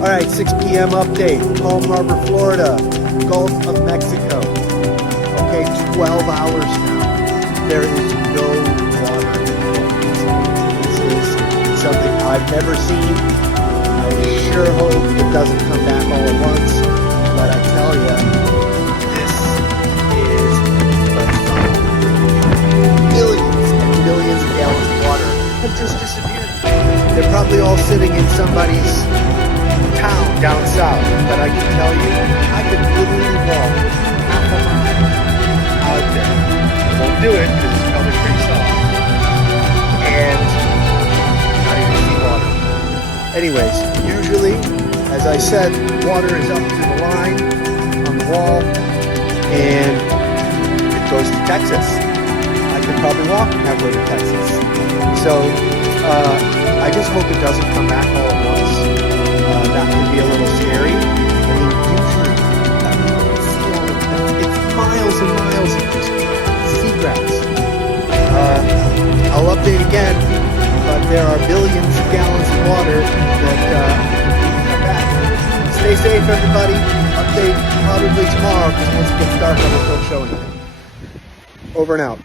All right, 6 p.m. update, Palm Harbor, Florida, Gulf of Mexico. Okay, 12 hours now. There is no water. This is something I've never seen. I sure hope it doesn't come back all at once, but I tell you, this is millions and millions of gallons of water have just disappeared. They're probably all sitting in somebody's town down south, but I can tell you, I could literally walk half a mile out there. I won't do it because it's probably pretty soft, and not even see water. Anyways, usually, as I said, water is up to the line on the wall, and it goes to Texas. I could probably walk halfway to Texas. So, I just hope it doesn't come back all at once. That could be a little scary. I mean, usually, it's miles and miles of just seagrass. I'll update again, but there are billions of gallons of water that come back. Stay safe, everybody. Update probably tomorrow, because once it gets dark, I won't show anything. Over and out.